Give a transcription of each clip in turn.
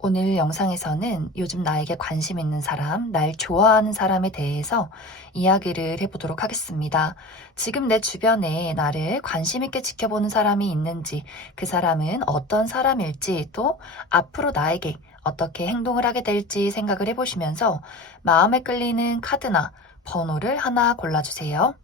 오늘 영상에서는 요즘 나에게 관심 있는 사람, 날 좋아하는 사람에 대해서 이야기를 해보도록 하겠습니다. 지금 내 주변에 나를 관심 있게 지켜보는 사람이 있는지, 그 사람은 어떤 사람일지, 또 앞으로 나에게 어떻게 행동을 하게 될지 생각을 해보시면서 마음에 끌리는 카드나 번호를 하나 골라주세요.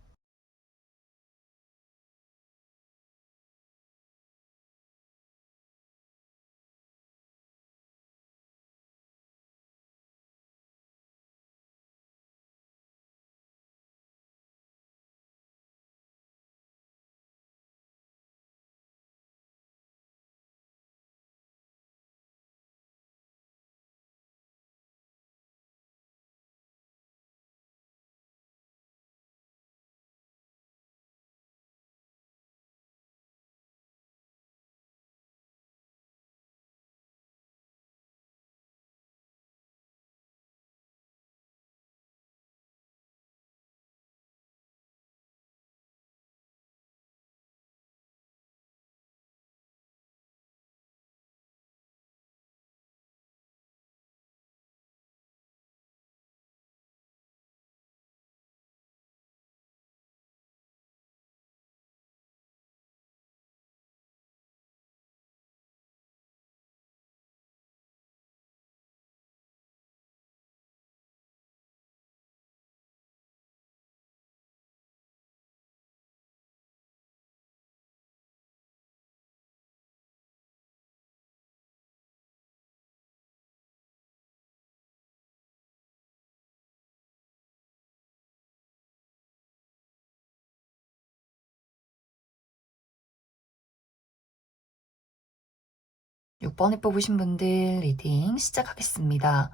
6번에 뽑으신 분들 리딩 시작하겠습니다.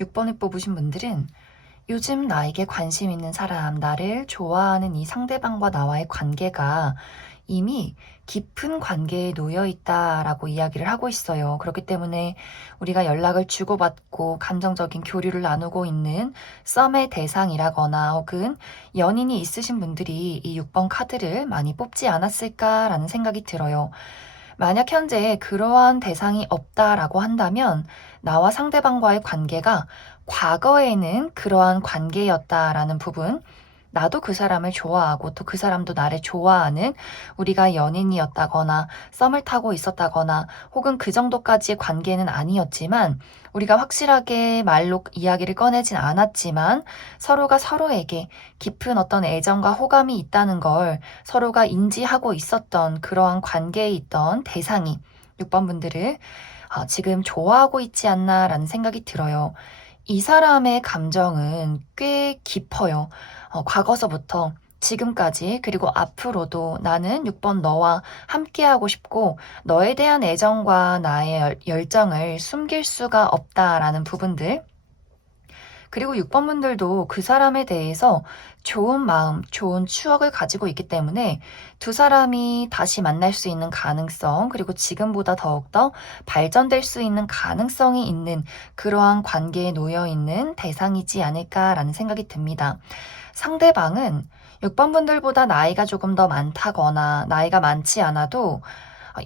6번에 뽑으신 분들은 요즘 나에게 관심 있는 사람, 나를 좋아하는 이 상대방과 나와의 관계가 이미 깊은 관계에 놓여 있다라고 이야기를 하고 있어요. 그렇기 때문에 우리가 연락을 주고받고 감정적인 교류를 나누고 있는 썸의 대상이라거나 혹은 연인이 있으신 분들이 이 6번 카드를 많이 뽑지 않았을까라는 생각이 들어요. 만약 현재 그러한 대상이 없다라고 한다면 나와 상대방과의 관계가 과거에는 그러한 관계였다라는 부분, 나도 그 사람을 좋아하고 또 그 사람도 나를 좋아하는 우리가 연인이었다거나 썸을 타고 있었다거나 혹은 그 정도까지의 관계는 아니었지만 우리가 확실하게 말로 이야기를 꺼내진 않았지만 서로가 서로에게 깊은 어떤 애정과 호감이 있다는 걸 서로가 인지하고 있었던 그러한 관계에 있던 대상이 6번 분들을 지금 좋아하고 있지 않나라는 생각이 들어요. 이 사람의 감정은 꽤 깊어요. 과거서부터 지금까지 그리고 앞으로도 나는 6번 너와 함께하고 싶고 너에 대한 애정과 나의 열정을 숨길 수가 없다라는 부분들. 그리고 6번 분들도 그 사람에 대해서 좋은 마음, 좋은 추억을 가지고 있기 때문에 두 사람이 다시 만날 수 있는 가능성, 그리고 지금보다 더욱더 발전될 수 있는 가능성이 있는 그러한 관계에 놓여 있는 대상이지 않을까라는 생각이 듭니다. 상대방은 6번 분들보다 나이가 조금 더 많다거나 나이가 많지 않아도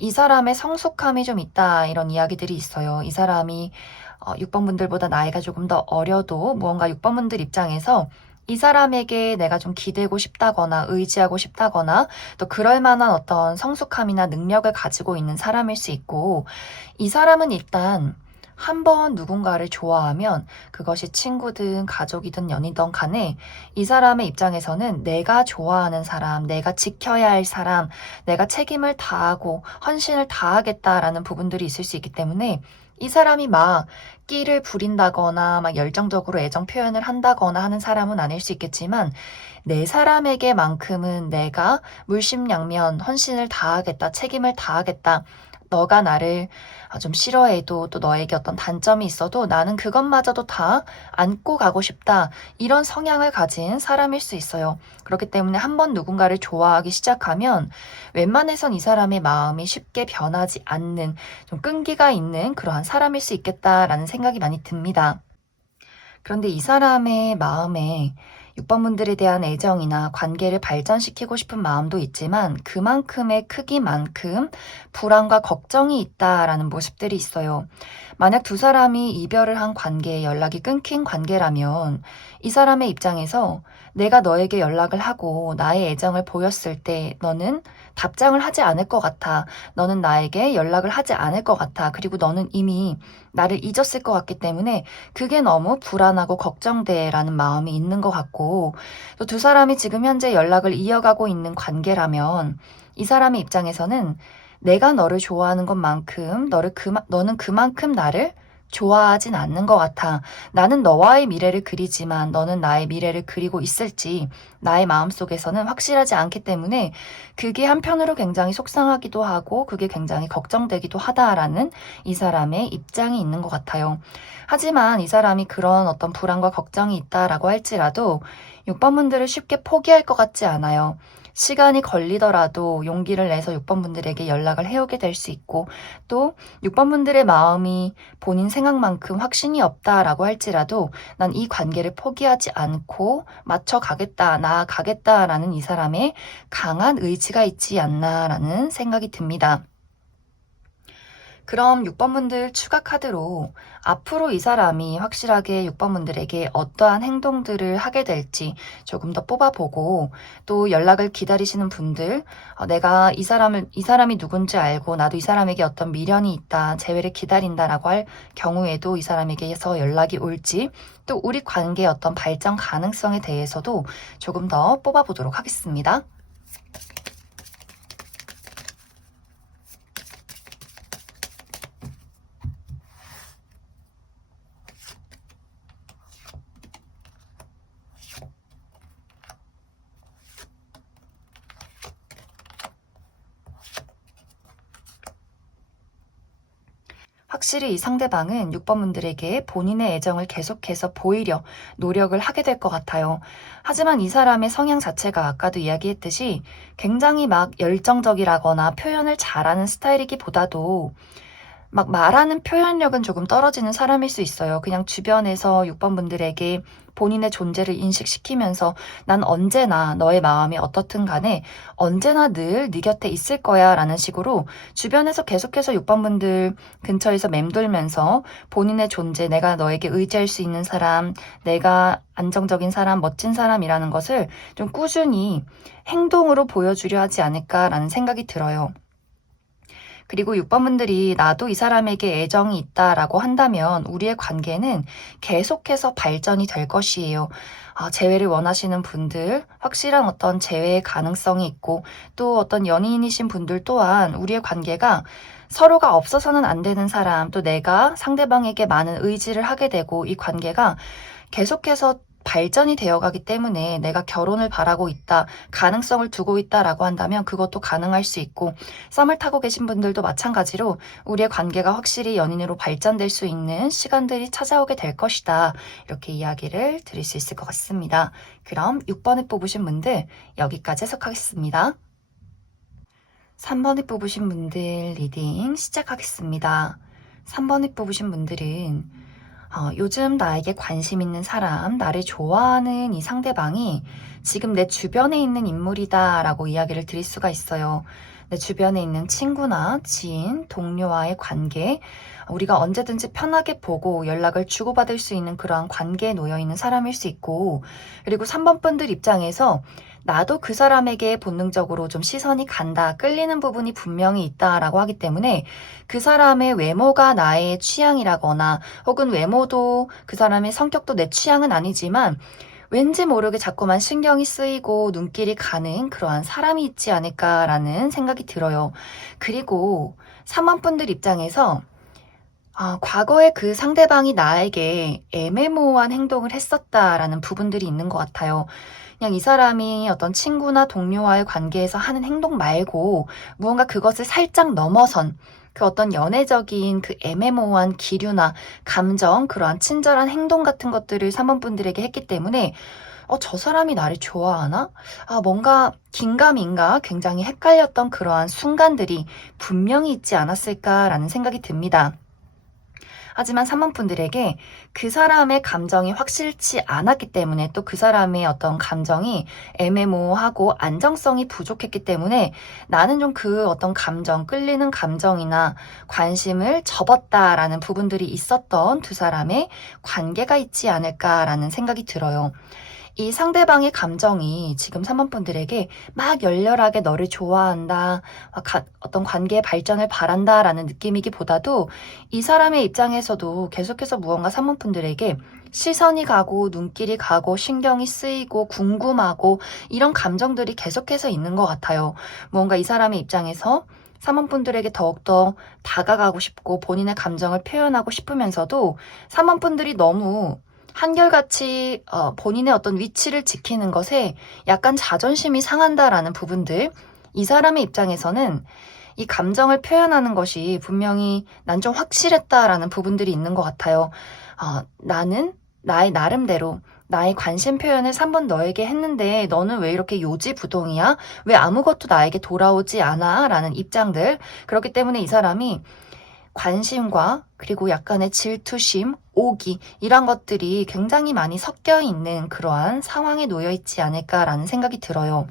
이 사람의 성숙함이 좀 있다 이런 이야기들이 있어요. 이 사람이 6번 분들보다 나이가 조금 더 어려도 무언가 6번 분들 입장에서 이 사람에게 내가 좀 기대고 싶다거나 의지하고 싶다거나 또 그럴 만한 어떤 성숙함이나 능력을 가지고 있는 사람일 수 있고 이 사람은 일단 한 번 누군가를 좋아하면 그것이 친구든 가족이든 연이든 간에 이 사람의 입장에서는 내가 좋아하는 사람, 내가 지켜야 할 사람, 내가 책임을 다하고 헌신을 다하겠다라는 부분들이 있을 수 있기 때문에 이 사람이 막 끼를 부린다거나 막 열정적으로 애정 표현을 한다거나 하는 사람은 아닐 수 있겠지만 내 사람에게만큼은 내가 물심양면 헌신을 다하겠다, 책임을 다하겠다. 너가 나를 좀 싫어해도 또 너에게 어떤 단점이 있어도 나는 그것마저도 다 안고 가고 싶다. 이런 성향을 가진 사람일 수 있어요. 그렇기 때문에 한번 누군가를 좋아하기 시작하면 웬만해선 이 사람의 마음이 쉽게 변하지 않는 좀 끈기가 있는 그러한 사람일 수 있겠다라는 생각이 많이 듭니다. 그런데 이 사람의 마음에 6번분들에 대한 애정이나 관계를 발전시키고 싶은 마음도 있지만 그만큼의 크기만큼 불안과 걱정이 있다라는 모습들이 있어요. 만약 두 사람이 이별을 한 관계, 연락이 끊긴 관계라면 이 사람의 입장에서 내가 너에게 연락을 하고 나의 애정을 보였을 때 너는 답장을 하지 않을 것 같아. 너는 나에게 연락을 하지 않을 것 같아. 그리고 너는 이미 나를 잊었을 것 같기 때문에 그게 너무 불안하고 걱정돼라는 마음이 있는 것 같고, 또 두 사람이 지금 현재 연락을 이어가고 있는 관계라면 이 사람의 입장에서는 내가 너를 좋아하는 것만큼 너는 그만큼 나를 좋아하진 않는 것 같아. 나는 너와의 미래를 그리지만 너는 나의 미래를 그리고 있을지 나의 마음속에서는 확실하지 않기 때문에 그게 한편으로 굉장히 속상하기도 하고 그게 굉장히 걱정되기도 하다라는 이 사람의 입장이 있는 것 같아요. 하지만 이 사람이 그런 어떤 불안과 걱정이 있다라고 할지라도 6번분들을 쉽게 포기할 것 같지 않아요. 시간이 걸리더라도 용기를 내서 6번분들에게 연락을 해오게 될 수 있고, 또 6번분들의 마음이 본인 생각만큼 확신이 없다라고 할지라도 난 이 관계를 포기하지 않고 맞춰가겠다, 나아가겠다라는 이 사람의 강한 의지가 있지 않나라는 생각이 듭니다. 그럼 6번분들 추가 카드로 앞으로 이 사람이 확실하게 6번분들에게 어떠한 행동들을 하게 될지 조금 더 뽑아보고, 또 연락을 기다리시는 분들, 내가 이 사람이 누군지 알고 나도 이 사람에게 어떤 미련이 있다, 재회를 기다린다라고 할 경우에도 이 사람에게서 연락이 올지, 또 우리 관계의 어떤 발전 가능성에 대해서도 조금 더 뽑아보도록 하겠습니다. 확실히 이 상대방은 6번분들에게 본인의 애정을 계속해서 보이려 노력을 하게 될 것 같아요. 하지만 이 사람의 성향 자체가 아까도 이야기했듯이 굉장히 막 열정적이라거나 표현을 잘하는 스타일이기보다도 막 말하는 표현력은 조금 떨어지는 사람일 수 있어요. 그냥 주변에서 6번분들에게 본인의 존재를 인식시키면서 난 언제나 너의 마음이 어떻든 간에 언제나 늘 네 곁에 있을 거야 라는 식으로 주변에서 계속해서 6번분들 근처에서 맴돌면서 본인의 존재, 내가 너에게 의지할 수 있는 사람, 내가 안정적인 사람, 멋진 사람이라는 것을 좀 꾸준히 행동으로 보여주려 하지 않을까라는 생각이 들어요. 그리고 6번분들이 나도 이 사람에게 애정이 있다라고 한다면 우리의 관계는 계속해서 발전이 될 것이에요. 재회를 원하시는 분들, 확실한 어떤 재회의 가능성이 있고, 또 어떤 연인이신 분들 또한 우리의 관계가 서로가 없어서는 안 되는 사람, 또 내가 상대방에게 많은 의지를 하게 되고 이 관계가 계속해서 발전이 되어가기 때문에 내가 결혼을 바라고 있다, 가능성을 두고 있다라고 한다면 그것도 가능할 수 있고, 썸을 타고 계신 분들도 마찬가지로 우리의 관계가 확실히 연인으로 발전될 수 있는 시간들이 찾아오게 될 것이다. 이렇게 이야기를 드릴 수 있을 것 같습니다. 그럼 6번을 뽑으신 분들 여기까지 해석하겠습니다. 3번을 뽑으신 분들 리딩 시작하겠습니다. 3번을 뽑으신 분들은 요즘 나에게 관심 있는 사람, 나를 좋아하는 이 상대방이 지금 내 주변에 있는 인물이다 라고 이야기를 드릴 수가 있어요. 내 주변에 있는 친구나 지인, 동료와의 관계, 우리가 언제든지 편하게 보고 연락을 주고받을 수 있는 그러한 관계에 놓여 있는 사람일 수 있고, 그리고 3번 분들 입장에서 나도 그 사람에게 본능적으로 좀 시선이 간다, 끌리는 부분이 분명히 있다라고 하기 때문에 그 사람의 외모가 나의 취향이라거나 혹은 외모도 그 사람의 성격도 내 취향은 아니지만 왠지 모르게 자꾸만 신경이 쓰이고 눈길이 가는 그러한 사람이 있지 않을까라는 생각이 들어요. 그리고 3번 분들 입장에서 과거에 그 상대방이 나에게 애매모호한 행동을 했었다라는 부분들이 있는 것 같아요. 그냥 이 사람이 어떤 친구나 동료와의 관계에서 하는 행동 말고 무언가 그것을 살짝 넘어선 그 어떤 연애적인 그 애매모호한 기류나 감정, 그러한 친절한 행동 같은 것들을 3번 분들에게 했기 때문에 저 사람이 나를 좋아하나? 뭔가 긴가민가 굉장히 헷갈렸던 그러한 순간들이 분명히 있지 않았을까라는 생각이 듭니다. 하지만 3번 분들에게 그 사람의 감정이 확실치 않았기 때문에 또 그 사람의 어떤 감정이 애매모호하고 안정성이 부족했기 때문에 나는 좀 그 어떤 감정, 끌리는 감정이나 관심을 접었다라는 부분들이 있었던 두 사람의 관계가 있지 않을까라는 생각이 들어요. 이 상대방의 감정이 지금 3번 분들에게 막 열렬하게 너를 좋아한다, 어떤 관계의 발전을 바란다라는 느낌이기보다도 이 사람의 입장에서도 계속해서 무언가 3번 분들에게 시선이 가고 눈길이 가고 신경이 쓰이고 궁금하고 이런 감정들이 계속해서 있는 것 같아요. 뭔가 이 사람의 입장에서 3번 분들에게 더욱더 다가가고 싶고 본인의 감정을 표현하고 싶으면서도 3번 분들이 너무 한결같이 본인의 어떤 위치를 지키는 것에 약간 자존심이 상한다라는 부분들, 이 사람의 입장에서는 이 감정을 표현하는 것이 분명히 난 좀 확실했다라는 부분들이 있는 것 같아요. 나는 나의 나름대로 나의 관심 표현을 3번 너에게 했는데 너는 왜 이렇게 요지부동이야? 왜 아무것도 나에게 돌아오지 않아? 라는 입장들. 그렇기 때문에 이 사람이 관심과 그리고 약간의 질투심, 오기 이런 것들이 굉장히 많이 섞여 있는 그러한 상황에 놓여 있지 않을까라는 생각이 들어요.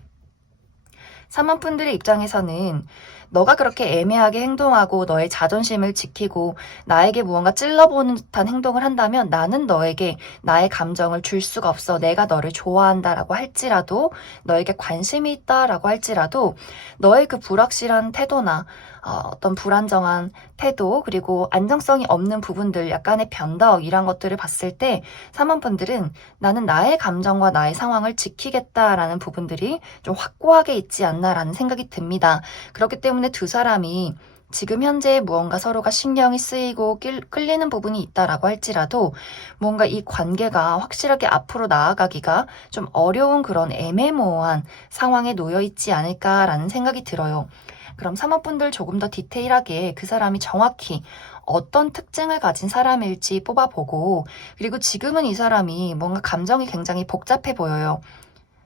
3번 분들의 입장에서는 너가 그렇게 애매하게 행동하고 너의 자존심을 지키고 나에게 무언가 찔러보는 듯한 행동을 한다면 나는 너에게 나의 감정을 줄 수가 없어. 내가 너를 좋아한다라고 할지라도 너에게 관심이 있다라고 할지라도 너의 그 불확실한 태도나 어떤 불안정한 태도 그리고 안정성이 없는 부분들 약간의 변덕 이런 것들을 봤을 때 3번 분들은 나는 나의 감정과 나의 상황을 지키겠다라는 부분들이 좀 확고하게 있지 않나라는 생각이 듭니다. 그렇기 때문에 두 사람이 지금 현재 무언가 서로가 신경이 쓰이고 끌리는 부분이 있다라고 할지라도 뭔가 이 관계가 확실하게 앞으로 나아가기가 좀 어려운 그런 애매모호한 상황에 놓여 있지 않을까라는 생각이 들어요. 그럼 3번 분들 조금 더 디테일하게 그 사람이 정확히 어떤 특징을 가진 사람일지 뽑아보고 그리고 지금은 이 사람이 뭔가 감정이 굉장히 복잡해 보여요.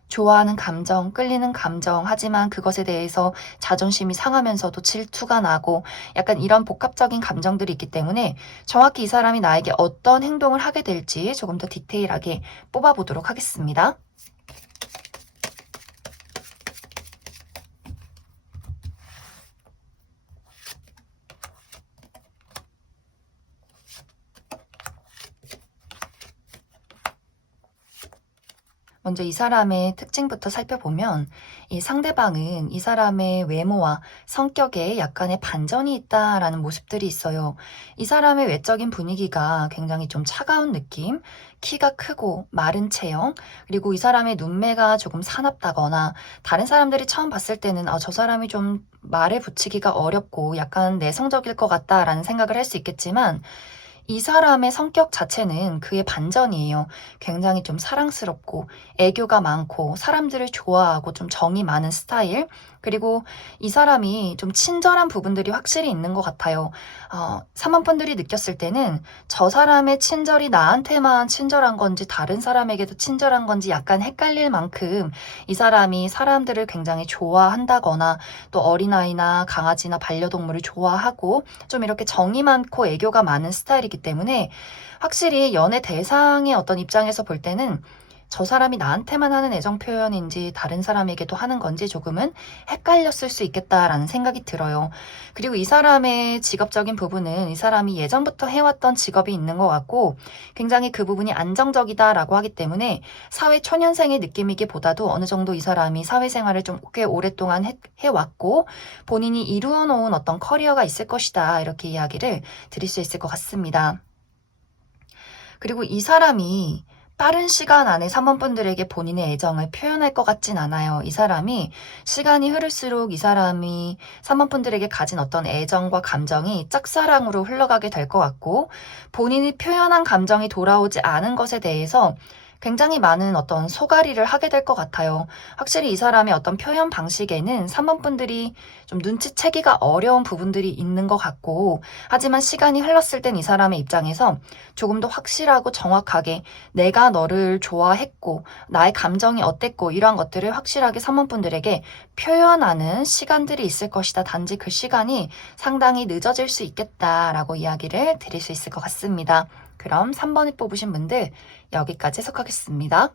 좋아하는 감정, 끌리는 감정, 하지만 그것에 대해서 자존심이 상하면서도 질투가 나고 약간 이런 복합적인 감정들이 있기 때문에 정확히 이 사람이 나에게 어떤 행동을 하게 될지 조금 더 디테일하게 뽑아보도록 하겠습니다. 먼저 이 사람의 특징부터 살펴보면 이 상대방은 이 사람의 외모와 성격에 약간의 반전이 있다라는 모습들이 있어요. 이 사람의 외적인 분위기가 굉장히 좀 차가운 느낌, 키가 크고 마른 체형, 그리고 이 사람의 눈매가 조금 사납다거나 다른 사람들이 처음 봤을 때는 저 사람이 좀 말에 붙이기가 어렵고 약간 내성적일 것 같다라는 생각을 할 수 있겠지만 이 사람의 성격 자체는 그의 반전이에요. 굉장히 좀 사랑스럽고 애교가 많고 사람들을 좋아하고 좀 정이 많은 스타일. 그리고 이 사람이 좀 친절한 부분들이 확실히 있는 것 같아요. 3번 분들이 느꼈을 때는 저 사람의 친절이 나한테만 친절한 건지 다른 사람에게도 친절한 건지 약간 헷갈릴 만큼 이 사람이 사람들을 굉장히 좋아한다거나 또 어린아이나 강아지나 반려동물을 좋아하고 좀 이렇게 정이 많고 애교가 많은 스타일이기 때문에 확실히 연애 대상의 어떤 입장에서 볼 때는 저 사람이 나한테만 하는 애정 표현인지 다른 사람에게도 하는 건지 조금은 헷갈렸을 수 있겠다라는 생각이 들어요. 그리고 이 사람의 직업적인 부분은 이 사람이 예전부터 해왔던 직업이 있는 것 같고 굉장히 그 부분이 안정적이다라고 하기 때문에 사회 초년생의 느낌이기보다도 어느 정도 이 사람이 사회생활을 좀 꽤 오랫동안 해왔고 본인이 이루어 놓은 어떤 커리어가 있을 것이다 이렇게 이야기를 드릴 수 있을 것 같습니다. 그리고 이 사람이 빠른 시간 안에 3번 분들에게 본인의 애정을 표현할 것 같진 않아요. 이 사람이 시간이 흐를수록 이 사람이 3번 분들에게 가진 어떤 애정과 감정이 짝사랑으로 흘러가게 될 것 같고 본인이 표현한 감정이 돌아오지 않은 것에 대해서 굉장히 많은 어떤 소가리를 하게 될 것 같아요. 확실히 이 사람의 어떤 표현 방식에는 3번 분들이 좀 눈치채기가 어려운 부분들이 있는 것 같고, 하지만 시간이 흘렀을 땐 이 사람의 입장에서 조금 더 확실하고 정확하게 내가 너를 좋아했고, 나의 감정이 어땠고, 이러한 것들을 확실하게 3번 분들에게 표현하는 시간들이 있을 것이다. 단지 그 시간이 상당히 늦어질 수 있겠다라고 이야기를 드릴 수 있을 것 같습니다. 그럼 3번을 뽑으신 분들 여기까지 해석하겠습니다.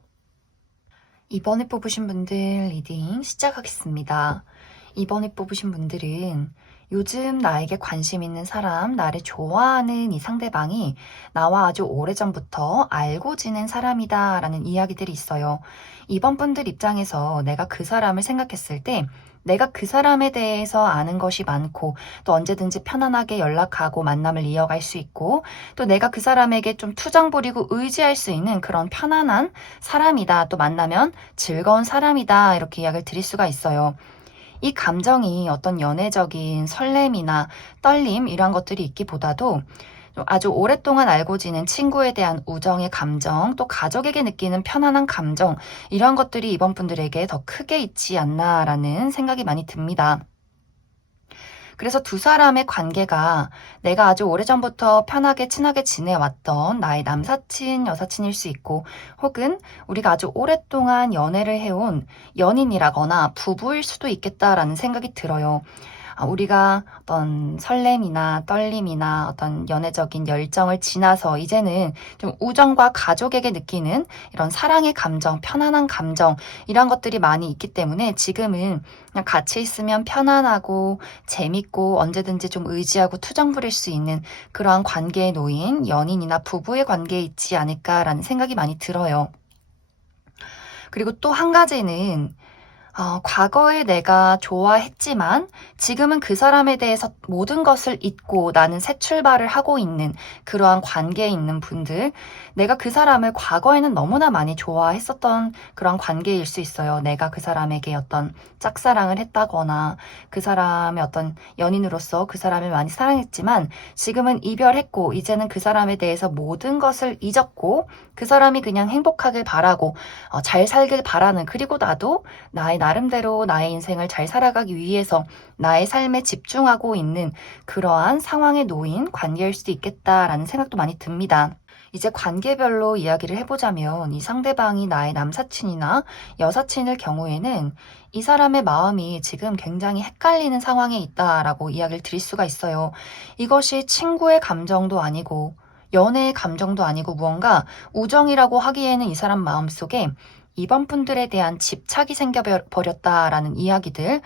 2번을 뽑으신 분들 리딩 시작하겠습니다. 2번을 뽑으신 분들은 요즘 나에게 관심 있는 사람, 나를 좋아하는 이 상대방이 나와 아주 오래전부터 알고 지낸 사람이다 라는 이야기들이 있어요. 2번 분들 입장에서 내가 그 사람을 생각했을 때 내가 그 사람에 대해서 아는 것이 많고 또 언제든지 편안하게 연락하고 만남을 이어갈 수 있고 또 내가 그 사람에게 좀 투정 부리고 의지할 수 있는 그런 편안한 사람이다. 또 만나면 즐거운 사람이다. 이렇게 이야기를 드릴 수가 있어요. 이 감정이 어떤 연애적인 설렘이나 떨림 이런 것들이 있기보다도 좀 아주 오랫동안 알고 지낸 친구에 대한 우정의 감정, 또 가족에게 느끼는 편안한 감정, 이런 것들이 이번 분들에게 더 크게 있지 않나라는 생각이 많이 듭니다. 그래서 두 사람의 관계가 내가 아주 오래전부터 편하게 친하게 지내왔던 나의 남사친, 여사친일 수 있고 혹은 우리가 아주 오랫동안 연애를 해온 연인이라거나 부부일 수도 있겠다라는 생각이 들어요. 우리가 어떤 설렘이나 떨림이나 어떤 연애적인 열정을 지나서 이제는 좀 우정과 가족에게 느끼는 이런 사랑의 감정, 편안한 감정 이런 것들이 많이 있기 때문에 지금은 그냥 같이 있으면 편안하고 재밌고 언제든지 좀 의지하고 투정 부릴 수 있는 그러한 관계에 놓인 연인이나 부부의 관계에 있지 않을까라는 생각이 많이 들어요. 그리고 또 한 가지는 과거에 내가 좋아했지만 지금은 그 사람에 대해서 모든 것을 잊고 나는 새 출발을 하고 있는 그러한 관계에 있는 분들, 내가 그 사람을 과거에는 너무나 많이 좋아했었던 그런 관계일 수 있어요. 내가 그 사람에게 어떤 짝사랑을 했다거나 그 사람의 어떤 연인으로서 그 사람을 많이 사랑했지만 지금은 이별했고 이제는 그 사람에 대해서 모든 것을 잊었고 그 사람이 그냥 행복하길 바라고 잘 살길 바라는, 그리고 나도 나의 나름대로 나의 인생을 잘 살아가기 위해서 나의 삶에 집중하고 있는 그러한 상황에 놓인 관계일 수도 있겠다라는 생각도 많이 듭니다. 이제 관계별로 이야기를 해보자면 이 상대방이 나의 남사친이나 여사친일 경우에는 이 사람의 마음이 지금 굉장히 헷갈리는 상황에 있다라고 이야기를 드릴 수가 있어요. 이것이 친구의 감정도 아니고 연애의 감정도 아니고 무언가 우정이라고 하기에는 이 사람 마음속에 이번 분들에 대한 집착이 생겨버렸다라는 이야기들,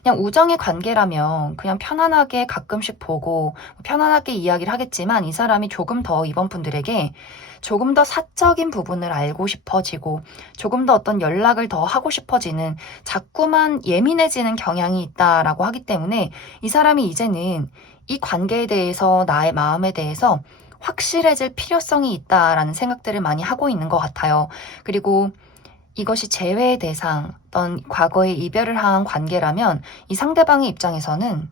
그냥 우정의 관계라면 그냥 편안하게 가끔씩 보고 편안하게 이야기를 하겠지만 이 사람이 조금 더 이번 분들에게 조금 더 사적인 부분을 알고 싶어지고 조금 더 어떤 연락을 더 하고 싶어지는, 자꾸만 예민해지는 경향이 있다라고 하기 때문에 이 사람이 이제는 이 관계에 대해서 나의 마음에 대해서 확실해질 필요성이 있다라는 생각들을 많이 하고 있는 것 같아요. 그리고 이것이 재회의 대상, 어떤 과거에 이별을 한 관계라면 이 상대방의 입장에서는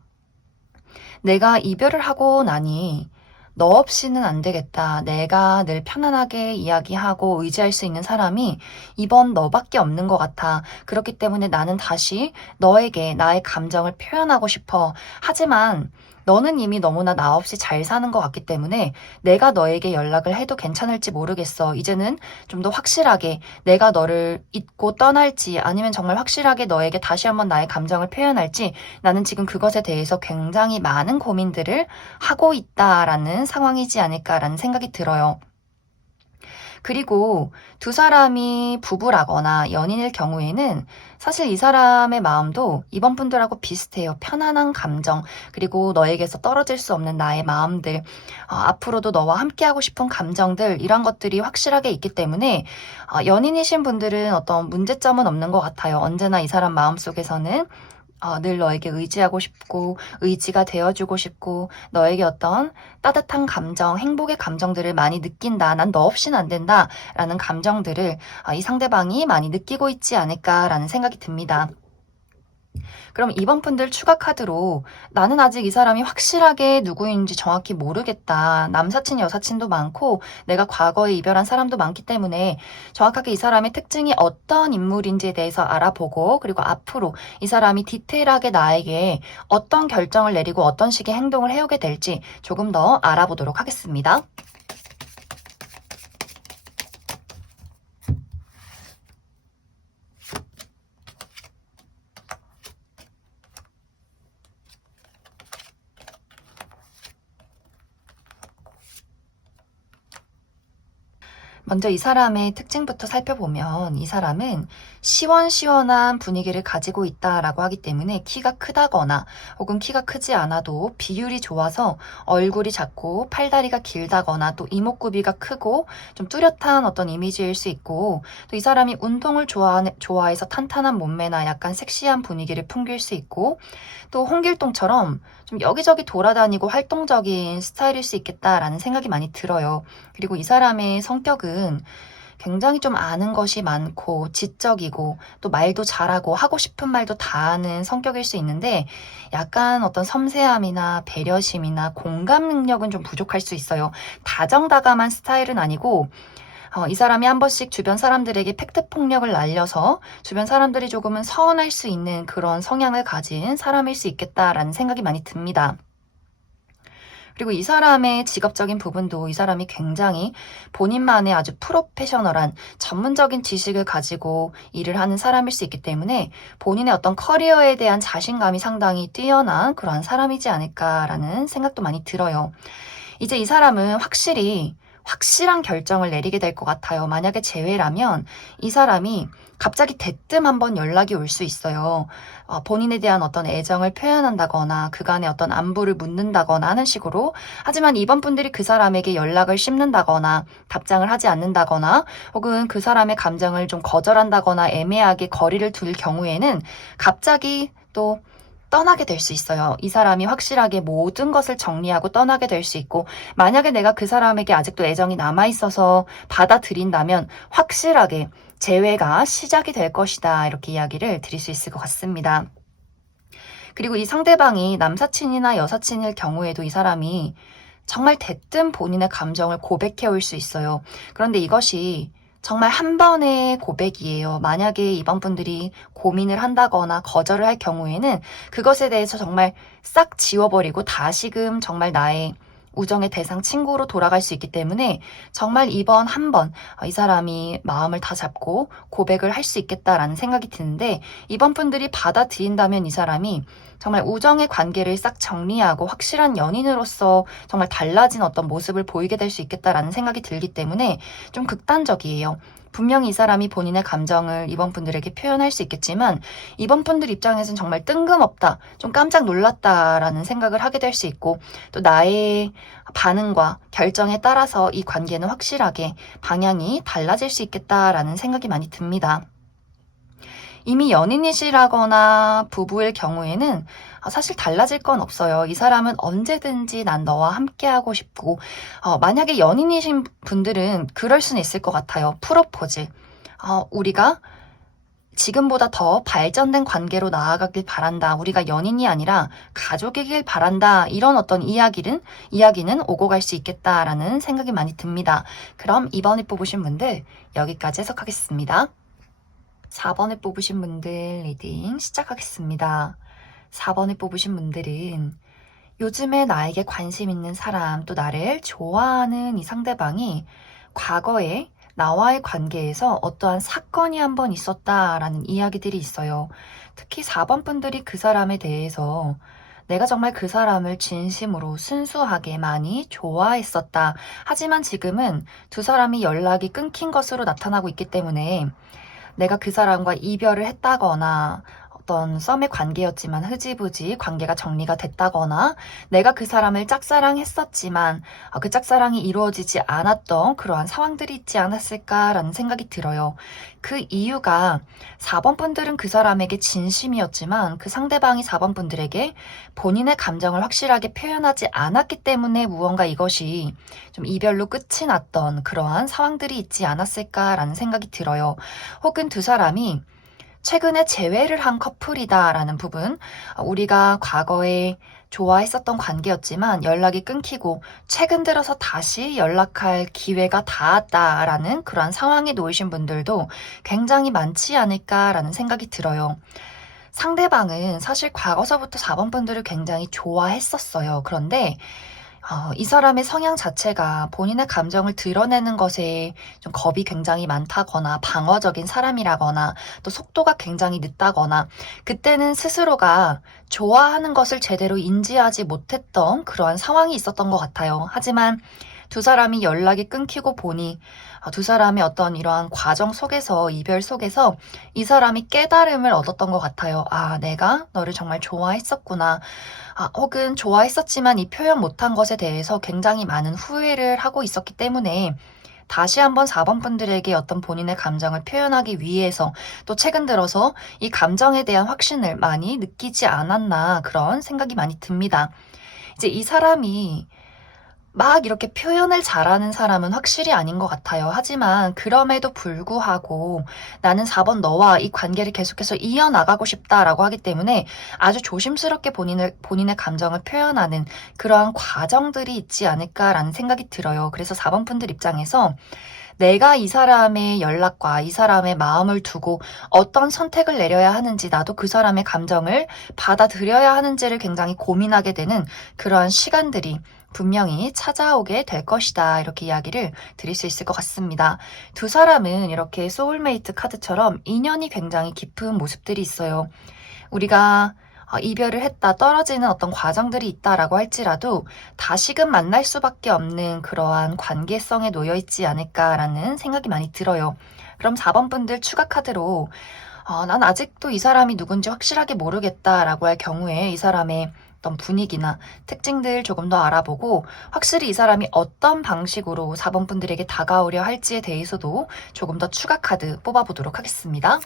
내가 이별을 하고 나니 너 없이는 안 되겠다. 내가 늘 편안하게 이야기하고 의지할 수 있는 사람이 이번 너밖에 없는 것 같아. 그렇기 때문에 나는 다시 너에게 나의 감정을 표현하고 싶어. 하지만 너는 이미 너무나 나 없이 잘 사는 것 같기 때문에 내가 너에게 연락을 해도 괜찮을지 모르겠어. 이제는 좀 더 확실하게 내가 너를 잊고 떠날지 아니면 정말 확실하게 너에게 다시 한번 나의 감정을 표현할지 나는 지금 그것에 대해서 굉장히 많은 고민들을 하고 있다라는 상황이지 않을까라는 생각이 들어요. 그리고 두 사람이 부부라거나 연인일 경우에는 사실 이 사람의 마음도 이번 분들하고 비슷해요. 편안한 감정, 그리고 너에게서 떨어질 수 없는 나의 마음들, 앞으로도 너와 함께하고 싶은 감정들, 이런 것들이 확실하게 있기 때문에 연인이신 분들은 어떤 문제점은 없는 것 같아요. 언제나 이 사람 마음속에서는 늘 너에게 의지하고 싶고 의지가 되어주고 싶고 너에게 어떤 따뜻한 감정, 행복의 감정들을 많이 느낀다. 난 너 없이는 안 된다. 라는 감정들을 이 상대방이 많이 느끼고 있지 않을까라는 생각이 듭니다. 그럼 이번 분들 추가 카드로 나는 아직 이 사람이 확실하게 누구인지 정확히 모르겠다. 남사친, 여사친도 많고 내가 과거에 이별한 사람도 많기 때문에 정확하게 이 사람의 특징이 어떤 인물인지에 대해서 알아보고 그리고 앞으로 이 사람이 디테일하게 나에게 어떤 결정을 내리고 어떤 식의 행동을 해오게 될지 조금 더 알아보도록 하겠습니다. 먼저 이 사람의 특징부터 살펴보면 이 사람은 시원시원한 분위기를 가지고 있다라고 하기 때문에 키가 크다거나 혹은 키가 크지 않아도 비율이 좋아서 얼굴이 작고 팔다리가 길다거나 또 이목구비가 크고 좀 뚜렷한 어떤 이미지일 수 있고 또 이 사람이 운동을 좋아해서 탄탄한 몸매나 약간 섹시한 분위기를 풍길 수 있고 또 홍길동처럼 좀 여기저기 돌아다니고 활동적인 스타일일 수 있겠다라는 생각이 많이 들어요. 그리고 이 사람의 성격은 굉장히 좀 아는 것이 많고 지적이고 또 말도 잘하고 하고 싶은 말도 다 하는 성격일 수 있는데 약간 어떤 섬세함이나 배려심이나 공감 능력은 좀 부족할 수 있어요. 다정다감한 스타일은 아니고 이 사람이 한 번씩 주변 사람들에게 팩트 폭력을 날려서 주변 사람들이 조금은 서운할 수 있는 그런 성향을 가진 사람일 수 있겠다라는 생각이 많이 듭니다. 그리고 이 사람의 직업적인 부분도 이 사람이 굉장히 본인만의 아주 프로페셔널한 전문적인 지식을 가지고 일을 하는 사람일 수 있기 때문에 본인의 어떤 커리어에 대한 자신감이 상당히 뛰어난 그러한 사람이지 않을까라는 생각도 많이 들어요. 이제 이 사람은 확실한 결정을 내리게 될 것 같아요. 만약에 재회라면 이 사람이 갑자기 대뜸 한번 연락이 올 수 있어요. 본인에 대한 어떤 애정을 표현한다거나 그간의 어떤 안부를 묻는다거나 하는 식으로. 하지만 이번 분들이 그 사람에게 연락을 씹는다거나 답장을 하지 않는다거나 혹은 그 사람의 감정을 좀 거절한다거나 애매하게 거리를 둘 경우에는 갑자기 또 떠나게 될 수 있어요. 이 사람이 확실하게 모든 것을 정리하고 떠나게 될 수 있고 만약에 내가 그 사람에게 아직도 애정이 남아있어서 받아들인다면 확실하게 재회가 시작이 될 것이다. 이렇게 이야기를 드릴 수 있을 것 같습니다. 그리고 이 상대방이 남사친이나 여사친일 경우에도 이 사람이 정말 대뜸 본인의 감정을 고백해 올 수 있어요. 그런데 이것이 정말 한 번의 고백이에요. 만약에 이번 분들이 고민을 한다거나 거절을 할 경우에는 그것에 대해서 정말 싹 지워버리고 다시금 정말 나의 우정의 대상 친구로 돌아갈 수 있기 때문에 정말 이번 한 번 이 사람이 마음을 다 잡고 고백을 할 수 있겠다라는 생각이 드는데 이번 분들이 받아들인다면 이 사람이 정말 우정의 관계를 싹 정리하고 확실한 연인으로서 정말 달라진 어떤 모습을 보이게 될 수 있겠다라는 생각이 들기 때문에 좀 극단적이에요. 분명히 이 사람이 본인의 감정을 이번 분들에게 표현할 수 있겠지만 이번 분들 입장에서는 정말 뜬금없다, 좀 깜짝 놀랐다라는 생각을 하게 될 수 있고 또 나의 반응과 결정에 따라서 이 관계는 확실하게 방향이 달라질 수 있겠다라는 생각이 많이 듭니다. 이미 연인이시라거나 부부일 경우에는 사실 달라질 건 없어요. 이 사람은 언제든지 난 너와 함께하고 싶고 만약에 연인이신 분들은 그럴 수는 있을 것 같아요. 프로포즈. 우리가 지금보다 더 발전된 관계로 나아가길 바란다. 우리가 연인이 아니라 가족이길 바란다. 이런 어떤 이야기는 오고 갈 수 있겠다라는 생각이 많이 듭니다. 그럼 이번에 뽑으신 분들 여기까지 해석하겠습니다. 4번에 뽑으신 분들 리딩 시작하겠습니다. 4번에 뽑으신 분들은 요즘에 나에게 관심 있는 사람 또 나를 좋아하는 이 상대방이 과거에 나와의 관계에서 어떠한 사건이 한번 있었다라는 이야기들이 있어요. 특히 4번 분들이 그 사람에 대해서 내가 정말 그 사람을 진심으로 순수하게 많이 좋아했었다. 하지만 지금은 두 사람이 연락이 끊긴 것으로 나타나고 있기 때문에 내가 그 사람과 이별을 했다거나 어떤 썸의 관계였지만 흐지부지 관계가 정리가 됐다거나 내가 그 사람을 짝사랑했었지만 그 짝사랑이 이루어지지 않았던 그러한 상황들이 있지 않았을까라는 생각이 들어요. 그 이유가 4번 분들은 그 사람에게 진심이었지만 그 상대방이 4번 분들에게 본인의 감정을 확실하게 표현하지 않았기 때문에 무언가 이것이 좀 이별로 끝이 났던 그러한 상황들이 있지 않았을까라는 생각이 들어요. 혹은 두 사람이 최근에 재회를 한 커플이다라는 부분, 우리가 과거에 좋아했었던 관계였지만 연락이 끊기고 최근 들어서 다시 연락할 기회가 닿았다라는 그런 상황에 놓이신 분들도 굉장히 많지 않을까라는 생각이 들어요. 상대방은 사실 과거서부터 4번 분들을 굉장히 좋아했었어요. 그런데 이 사람의 성향 자체가 본인의 감정을 드러내는 것에 좀 겁이 굉장히 많다거나 방어적인 사람이라거나 또 속도가 굉장히 늦다거나 그때는 스스로가 좋아하는 것을 제대로 인지하지 못했던 그러한 상황이 있었던 것 같아요. 하지만 두 사람이 연락이 끊기고 보니 두 사람의 어떤 이러한 과정 속에서, 이별 속에서 이 사람이 깨달음을 얻었던 것 같아요. 아, 내가 너를 정말 좋아했었구나. 혹은 좋아했었지만 이 표현 못한 것에 대해서 굉장히 많은 후회를 하고 있었기 때문에 다시 한번 4번 분들에게 어떤 본인의 감정을 표현하기 위해서 또 최근 들어서 이 감정에 대한 확신을 많이 느끼지 않았나 그런 생각이 많이 듭니다. 이제 이 사람이 막 이렇게 표현을 잘하는 사람은 확실히 아닌 것 같아요. 하지만 그럼에도 불구하고 나는 4번 너와 이 관계를 계속해서 이어나가고 싶다라고 하기 때문에 아주 조심스럽게 본인의 감정을 표현하는 그러한 과정들이 있지 않을까라는 생각이 들어요. 그래서 4번 분들 입장에서 내가 이 사람의 연락과 이 사람의 마음을 두고 어떤 선택을 내려야 하는지, 나도 그 사람의 감정을 받아들여야 하는지를 굉장히 고민하게 되는 그러한 시간들이 분명히 찾아오게 될 것이다. 이렇게 이야기를 드릴 수 있을 것 같습니다. 두 사람은 이렇게 소울메이트 카드처럼 인연이 굉장히 깊은 모습들이 있어요. 우리가 이별을 했다, 떨어지는 어떤 과정들이 있다라고 할지라도 다시금 만날 수밖에 없는 그러한 관계성에 놓여 있지 않을까라는 생각이 많이 들어요. 그럼 4번 분들 추가 카드로 난 아직도 이 사람이 누군지 확실하게 모르겠다라고 할 경우에 이 사람의 어떤 분위기나 특징들 조금 더 알아보고 확실히 이 사람이 어떤 방식으로 4번 분들에게 다가오려 할지에 대해서도 조금 더 추가 카드 뽑아보도록 하겠습니다.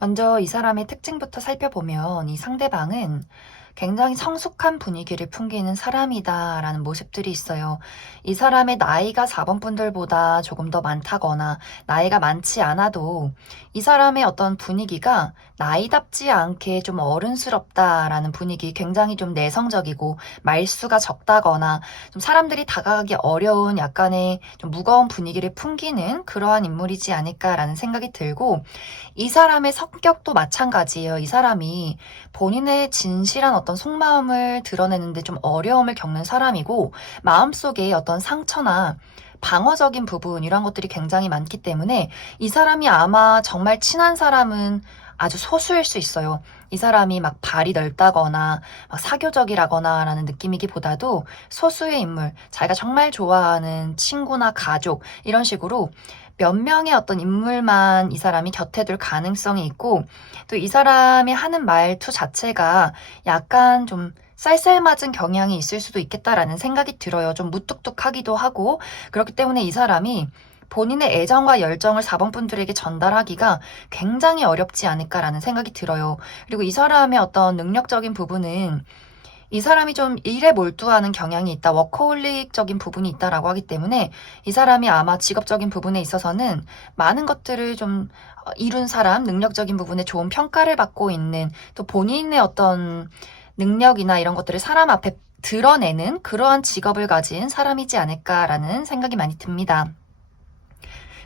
먼저 이 사람의 특징부터 살펴보면 이 상대방은 굉장히 성숙한 분위기를 풍기는 사람이다라는 모습들이 있어요. 이 사람의 나이가 4번 분들보다 조금 더 많다거나 나이가 많지 않아도 이 사람의 어떤 분위기가 나이답지 않게 좀 어른스럽다라는 분위기, 굉장히 좀 내성적이고 말수가 적다거나 좀 사람들이 다가가기 어려운 약간의 좀 무거운 분위기를 풍기는 그러한 인물이지 않을까라는 생각이 들고, 이 사람의 성격도 마찬가지예요. 이 사람이 본인의 진실한 어떤 속마음을 드러내는데 좀 어려움을 겪는 사람이고, 마음속에 어떤 상처나 방어적인 부분 이런 것들이 굉장히 많기 때문에 이 사람이 아마 정말 친한 사람은 아주 소수일 수 있어요. 이 사람이 막 발이 넓다거나 막 사교적이라거나 라는 느낌이기보다도 소수의 인물, 자기가 정말 좋아하는 친구나 가족 이런 식으로 몇 명의 어떤 인물만 이 사람이 곁에 둘 가능성이 있고, 또 이 사람이 하는 말투 자체가 약간 좀 쌀쌀맞은 경향이 있을 수도 있겠다라는 생각이 들어요. 좀 무뚝뚝하기도 하고, 그렇기 때문에 이 사람이 본인의 애정과 열정을 4번 분들에게 전달하기가 굉장히 어렵지 않을까라는 생각이 들어요. 그리고 이 사람의 어떤 능력적인 부분은 이 사람이 좀 일에 몰두하는 경향이 있다, 워커홀릭적인 부분이 있다라고 하기 때문에 이 사람이 아마 직업적인 부분에 있어서는 많은 것들을 좀 이룬 사람, 능력적인 부분에 좋은 평가를 받고 있는, 또 본인의 어떤 능력이나 이런 것들을 사람 앞에 드러내는 그러한 직업을 가진 사람이지 않을까라는 생각이 많이 듭니다.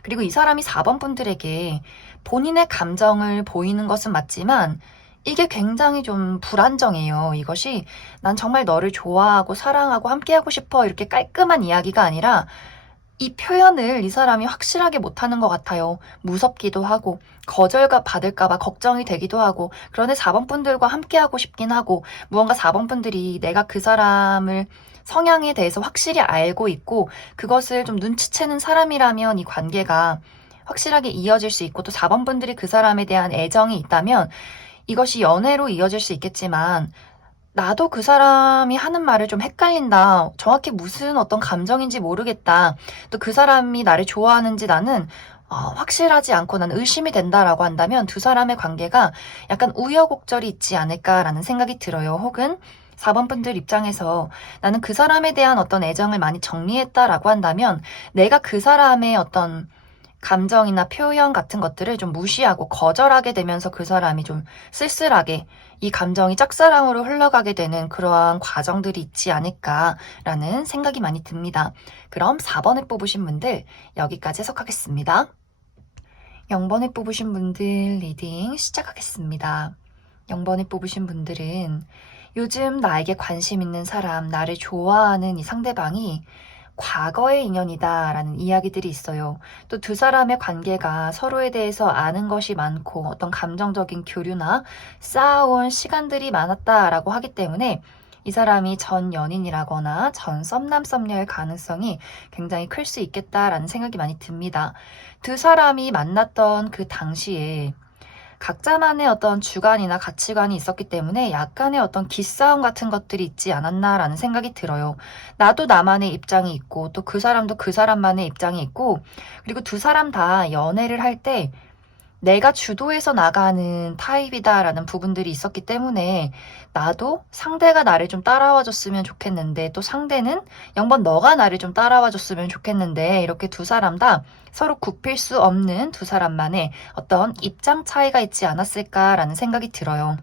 그리고 이 사람이 4번 분들에게 본인의 감정을 보이는 것은 맞지만 이게 굉장히 좀 불안정해요. 이것이 난 정말 너를 좋아하고 사랑하고 함께하고 싶어 이렇게 깔끔한 이야기가 아니라 이 표현을 이 사람이 확실하게 못하는 것 같아요. 무섭기도 하고 거절가 받을까봐 걱정이 되기도 하고, 그런데 4번 분들과 함께하고 싶긴 하고, 무언가 4번 분들이 내가 그 사람을 성향에 대해서 확실히 알고 있고 그것을 좀 눈치채는 사람이라면 이 관계가 확실하게 이어질 수 있고, 또 4번 분들이 그 사람에 대한 애정이 있다면 이것이 연애로 이어질 수 있겠지만, 나도 그 사람이 하는 말을 좀 헷갈린다, 정확히 무슨 어떤 감정인지 모르겠다, 또 그 사람이 나를 좋아하는지 나는 확실하지 않고 난 의심이 된다라고 한다면 두 사람의 관계가 약간 우여곡절이 있지 않을까라는 생각이 들어요. 혹은 4번 분들 입장에서 나는 그 사람에 대한 어떤 애정을 많이 정리했다라고 한다면 내가 그 사람의 어떤 감정이나 표현 같은 것들을 좀 무시하고 거절하게 되면서 그 사람이 좀 쓸쓸하게 이 감정이 짝사랑으로 흘러가게 되는 그러한 과정들이 있지 않을까라는 생각이 많이 듭니다. 그럼 4번을 뽑으신 분들 여기까지 해석하겠습니다. 0번을 뽑으신 분들 리딩 시작하겠습니다. 0번을 뽑으신 분들은 요즘 나에게 관심 있는 사람, 나를 좋아하는 이 상대방이 과거의 인연이다 라는 이야기들이 있어요. 또 두 사람의 관계가 서로에 대해서 아는 것이 많고 어떤 감정적인 교류나 쌓아온 시간들이 많았다라고 하기 때문에 이 사람이 전 연인이라거나 전 썸남 썸녀일 가능성이 굉장히 클 수 있겠다라는 생각이 많이 듭니다. 두 사람이 만났던 그 당시에 각자만의 어떤 주관이나 가치관이 있었기 때문에 약간의 어떤 기싸움 같은 것들이 있지 않았나라는 생각이 들어요. 나도 나만의 입장이 있고 또 그 사람도 그 사람만의 입장이 있고 그리고 두 사람 다 연애를 할 때 내가 주도해서 나가는 타입이다라는 부분들이 있었기 때문에 나도 상대가 나를 좀 따라와 줬으면 좋겠는데 또 상대는 0번 너가 나를 좀 따라와 줬으면 좋겠는데 이렇게 두 사람 다 서로 굽힐 수 없는 두 사람만의 어떤 입장 차이가 있지 않았을까라는 생각이 들어요.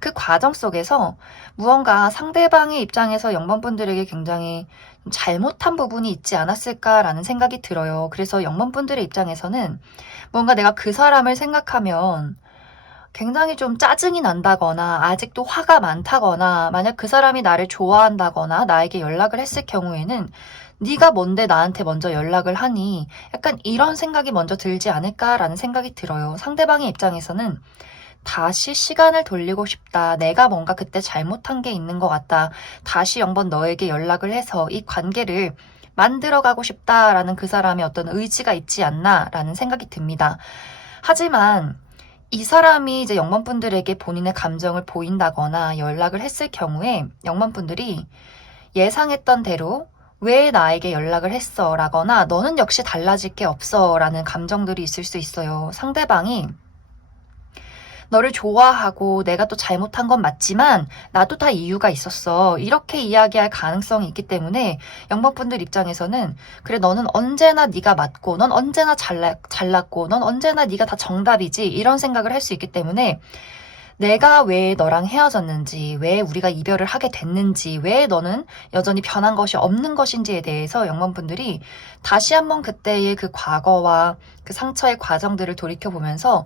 그 과정 속에서 무언가 상대방의 입장에서 0번 분들에게 굉장히 잘못한 부분이 있지 않았을까라는 생각이 들어요. 그래서 0번 분들의 입장에서는 뭔가 내가 그 사람을 생각하면 굉장히 좀 짜증이 난다거나 아직도 화가 많다거나 만약 그 사람이 나를 좋아한다거나 나에게 연락을 했을 경우에는 네가 뭔데 나한테 먼저 연락을 하니 약간 이런 생각이 먼저 들지 않을까라는 생각이 들어요. 상대방의 입장에서는 다시 시간을 돌리고 싶다. 내가 뭔가 그때 잘못한 게 있는 것 같다. 다시 0번 너에게 연락을 해서 이 관계를 만들어가고 싶다라는 그 사람의 어떤 의지가 있지 않나라는 생각이 듭니다. 하지만 이 사람이 이제 0번 분들에게 본인의 감정을 보인다거나 연락을 했을 경우에 0번 분들이 예상했던 대로 왜 나에게 연락을 했어? 라거나 너는 역시 달라질 게 없어 라는 감정들이 있을 수 있어요. 상대방이 너를 좋아하고 내가 또 잘못한 건 맞지만 나도 다 이유가 있었어. 이렇게 이야기할 가능성이 있기 때문에 0번 분들 입장에서는 그래 너는 언제나 네가 맞고 넌 언제나 잘났고 넌 언제나 네가 다 정답이지 이런 생각을 할 수 있기 때문에 내가 왜 너랑 헤어졌는지, 왜 우리가 이별을 하게 됐는지, 왜 너는 여전히 변한 것이 없는 것인지에 대해서 0번 분들이 다시 한번 그때의 그 과거와 그 상처의 과정들을 돌이켜보면서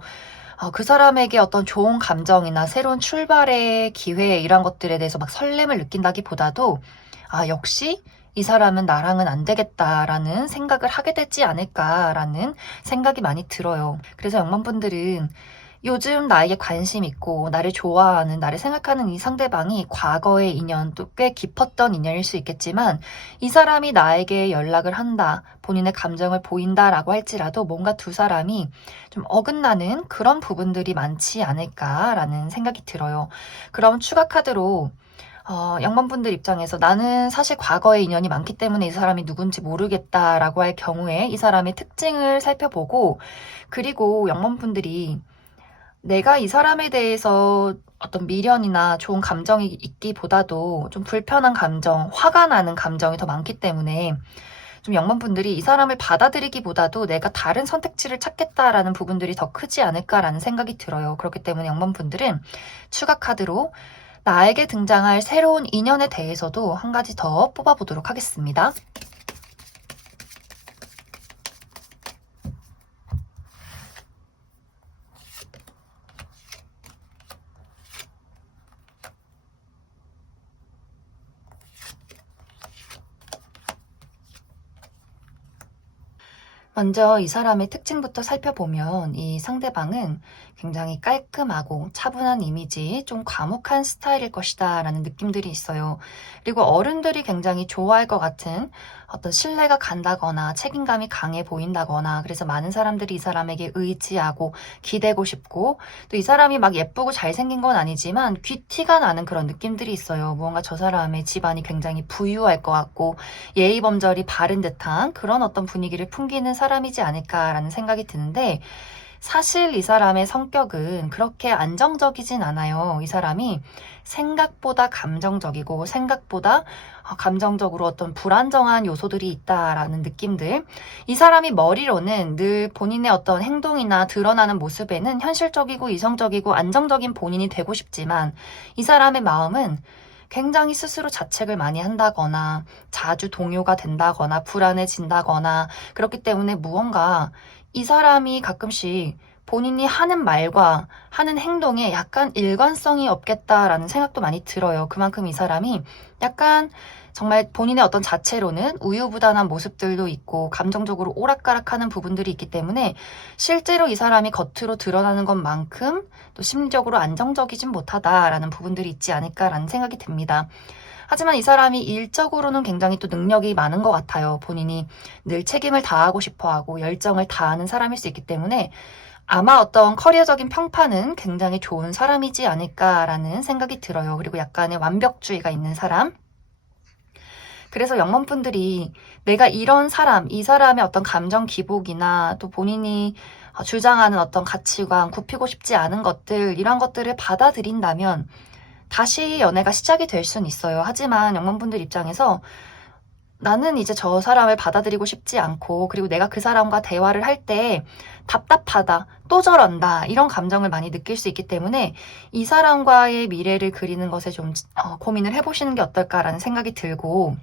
그 사람에게 어떤 좋은 감정이나 새로운 출발의 기회 이런 것들에 대해서 막 설렘을 느낀다기보다도 역시 이 사람은 나랑은 안 되겠다라는 생각을 하게 되지 않을까라는 생각이 많이 들어요. 그래서 0번 분들은 요즘 나에게 관심 있고 나를 좋아하는 나를 생각하는 이 상대방이 과거의 인연 또 꽤 깊었던 인연일 수 있겠지만 이 사람이 나에게 연락을 한다 본인의 감정을 보인다라고 할지라도 뭔가 두 사람이 좀 어긋나는 그런 부분들이 많지 않을까라는 생각이 들어요. 그럼 추가 카드로 0번 분들 입장에서 나는 사실 과거의 인연이 많기 때문에 이 사람이 누군지 모르겠다라고 할 경우에 이 사람의 특징을 살펴보고 그리고 0번 분들이 내가 이 사람에 대해서 어떤 미련이나 좋은 감정이 있기보다도 좀 불편한 감정, 화가 나는 감정이 더 많기 때문에 좀 0번 분들이 이 사람을 받아들이기보다도 내가 다른 선택지를 찾겠다라는 부분들이 더 크지 않을까라는 생각이 들어요. 그렇기 때문에 0번 분들은 추가 카드로 나에게 등장할 새로운 인연에 대해서도 한 가지 더 뽑아보도록 하겠습니다. 먼저 이 사람의 특징부터 살펴보면 이 상대방은 굉장히 깔끔하고 차분한 이미지, 좀 과묵한 스타일일 것이다 라는 느낌들이 있어요. 그리고 어른들이 굉장히 좋아할 것 같은 어떤 신뢰가 간다거나 책임감이 강해 보인다거나 그래서 많은 사람들이 이 사람에게 의지하고 기대고 싶고 또 이 사람이 막 예쁘고 잘생긴 건 아니지만 귀티가 나는 그런 느낌들이 있어요. 무언가 저 사람의 집안이 굉장히 부유할 것 같고 예의범절이 바른 듯한 그런 어떤 분위기를 풍기는 사람이지 않을까라는 생각이 드는데 사실 이 사람의 성격은 그렇게 안정적이진 않아요. 이 사람이 생각보다 감정적이고 생각보다 감정적으로 어떤 불안정한 요소들이 있다라는 느낌들. 이 사람이 머리로는 늘 본인의 어떤 행동이나 드러나는 모습에는 현실적이고 이성적이고 안정적인 본인이 되고 싶지만 이 사람의 마음은 굉장히 스스로 자책을 많이 한다거나 자주 동요가 된다거나 불안해진다거나 그렇기 때문에 무언가 이 사람이 가끔씩 본인이 하는 말과 하는 행동에 약간 일관성이 없겠다라는 생각도 많이 들어요. 그만큼 이 사람이 약간 정말 본인의 어떤 자체로는 우유부단한 모습들도 있고 감정적으로 오락가락하는 부분들이 있기 때문에 실제로 이 사람이 겉으로 드러나는 것만큼 또 심리적으로 안정적이진 못하다라는 부분들이 있지 않을까라는 생각이 듭니다. 하지만 이 사람이 일적으로는 굉장히 또 능력이 많은 것 같아요. 본인이 늘 책임을 다하고 싶어하고 열정을 다하는 사람일 수 있기 때문에 아마 어떤 커리어적인 평판은 굉장히 좋은 사람이지 않을까라는 생각이 들어요. 그리고 약간의 완벽주의가 있는 사람. 그래서 영문분들이 내가 이런 사람, 이 사람의 어떤 감정 기복이나 또 본인이 주장하는 어떤 가치관, 굽히고 싶지 않은 것들, 이런 것들을 받아들인다면 다시 연애가 시작이 될 수는 있어요. 하지만 영문분들 입장에서 나는 이제 저 사람을 받아들이고 싶지 않고 그리고 내가 그 사람과 대화를 할 때 답답하다, 또 저런다 이런 감정을 많이 느낄 수 있기 때문에 이 사람과의 미래를 그리는 것에 좀 고민을 해보시는 게 어떨까라는 생각이 들고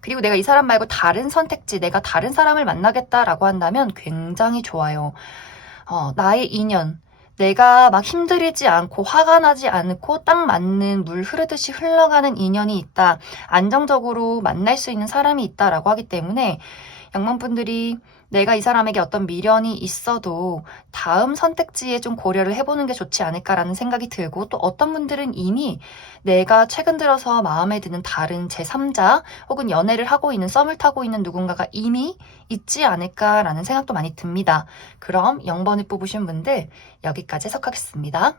그리고 내가 이 사람 말고 다른 선택지, 내가 다른 사람을 만나겠다라고 한다면 굉장히 좋아요. 나의 인연, 내가 막 힘들이지 않고 화가 나지 않고 딱 맞는 물 흐르듯이 흘러가는 인연이 있다. 안정적으로 만날 수 있는 사람이 있다라고 하기 때문에 양맘분들이 내가 이 사람에게 어떤 미련이 있어도 다음 선택지에 좀 고려를 해보는 게 좋지 않을까라는 생각이 들고 또 어떤 분들은 이미 내가 최근 들어서 마음에 드는 다른 제3자 혹은 연애를 하고 있는 썸을 타고 있는 누군가가 이미 있지 않을까라는 생각도 많이 듭니다. 그럼 0번을 뽑으신 분들 여기까지 해석하겠습니다.